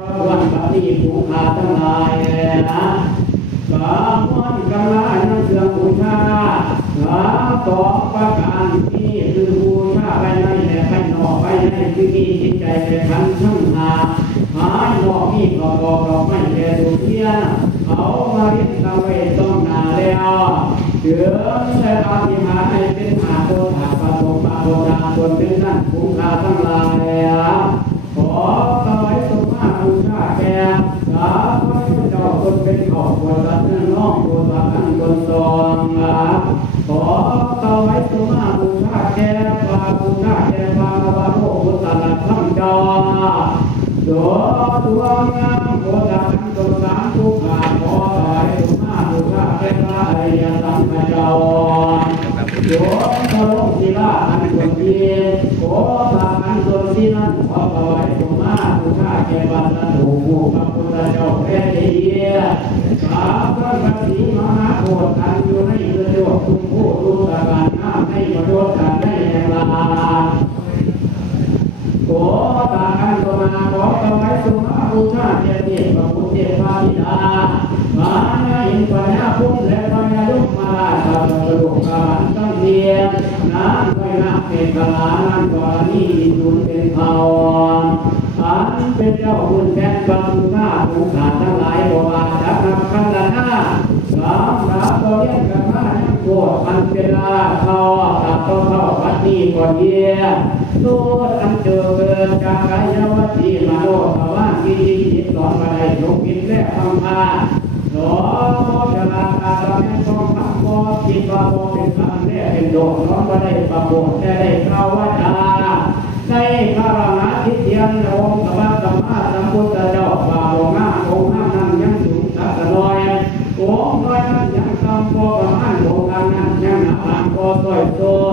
วันปฏิภูขาทั้งหลายนะสามวันกำลังเสื่อมบูชาสามสองประการที่คือบูชาไปในและไปนอกไปในที่มีจิตใจเป็นขันธ์ทั้งหาหายนอกมีก็บอกเราไม่แก่ดุเทียนเอามาเรียนทำเวทต้องนาแล้วเดือดและปฏิหารให้เป็นหาโตถา ขอถวายสมมาบูชาแก่ปาบูชาแก่ปาบาโรพุทธลัตถ์จอโดตัวงามโคตรอันตนสามทุกขาขอถวายสมมาบูชาแก่พระอริยสัมมาเจ้าโยมพระลงศิลาอันส่วนดีโอตาอันส่วนที่นั้นขอถวายสมมาบูชาแก่บรรดาหมู่ผู้พระพุทธเจ้าแผ่นดินสาพระพระศรีมหาโพธิ์อันอยู่ในประโย ทุกผู้รู้ตาการน้ำให้ประโยชน์กันได้แห่งลาโอตาอันตัวนาขอถวายสมมาพบูชาแก่เทพบุตรเทพธิดามาในอินทร์ญาพุ่มและพระญายุกมาราชาตระลุกกาลตั้งเทียนน้ำไว้น้ำเป็นกลาน้ำกว่านี้ดุลเป็นเผาอันเป็นเจ้าคุณแทนบังหน้าผู้ขาดทั้งหลายบวาจักนับขันละหน้าสามสามตัวเลี้ยงกัน มายังโกมันเป็นลาเขาตัดต้นเข้าวัดนี้ก่อนเยี่ยตัวอันเจอเกิดจากกายวัตถีมาโนภาวะที่จิตสอนมาได้ยกผิดและทำพาหนอจะลาตาเราไม่ต้องทำบ่คิดว่าบ่เป็นคำแน่เป็นโดดน้องก็ได้ประโบชแต่ได้เข้าว่าจาได้พระราณทิเทียนองค์สวัสดิ์สัมมาสัมพุทธเจ้าองค์ห้าองค์ห้านั่งยังสูงสักน้อยองค์น้อยนั้นยังตำบ่ประมาณองค์นั้นยังหนาบาง ก็ต่อยตัว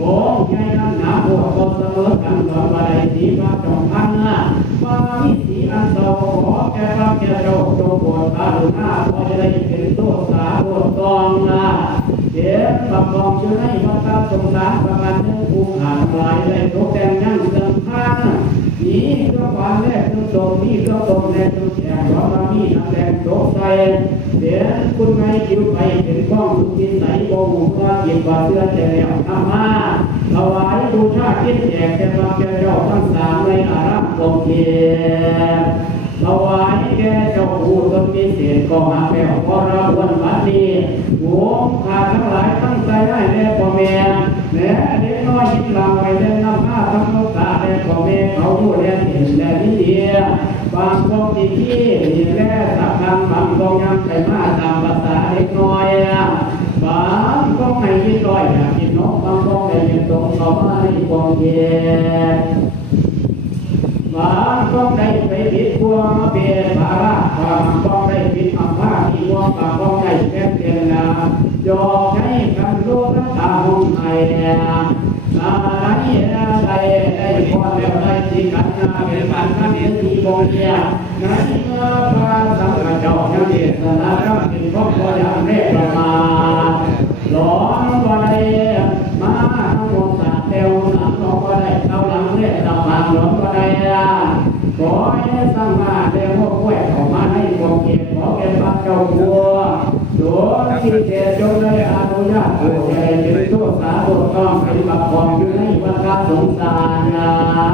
องค์ใหญ่นั้นหนาบวกก็เสมอกันต่อไปสีพระจอมพันนะมาวิสีอันโตขอแก่พระแก่เจ้าจงปรดกรุณาพอจะได้เป็นตัวสาตัวตองนะเดี๋ยวประกอบชื่อให้วัดตาสงสารประกันหนึ่งผู้ขาดลายได้ตกแต่งยังเติมพันนี่ก็ความแรกต้องตรงนี่ก็ตรงแรกต้องแข่งเพราะว่ามีนักแรงตกใจเดี๋ยวคุณไม่คิวไปเป็นข้องทุกทิศไหน โกงว่าเก็บว่าเสื้อจะแล้วทำมาถวายบูชาคิดแจกแก่พระแก่เจ้าทั้งสามในอารามกงเทียนถวายแก่เจ้าผู้ตนมีเศษก็หาแก้วพอราวันบัดนี้หวงขาทั้งหลายตั้งใจได้แม่พ่อแม่แม่เด็กน้อยยิ้มลางไว้เล่นน้ำผ้าทั้งโลกาแม่พ่อแม่เขาผู้เรียนเห็นและนิเดียบางพวกที่ที่แร่สักคำบางตรงยังไปมาตามภาษาเด็กน้อยบางก็ไม่ยิ้มลอยอยากกินนกบางก็ไม่ยิน ตรงเขาไมาให้ความเย็นบางก็ได้ไปผิดพวงเปลี่ยนภาระบางก็ได้ผิดอัมพาที่วงบางก็ได้แก้เปลี่ยนนายอมให้กันรู้ทั้งตาหุ่นไทยนาไหนได้ได้พอแล้วได้ที่กันนาเป็นบ้านกันเดียที่บงเดียไหนเมื่อพระสังฆเจ้ายังเทศนาครับเป็นครอบครัวอย่างเรียประมาณหลอนก็ได้มาทั้งหมดสัตว์เดียวหลังก็ได้เข้าหลังเรียกตำบางหลอนก็ได้ละขอ ให้สร้างมาเดี๋ยวพวกแหวกออกมาให้ความเกียรติขอแก่พระเจ้าบัวโดยที่เจจงได้อนุญาตผู้ใหญ่เป็นตัวสาบุต้องปฏิบัติความอยู่ในวัฏสงสาร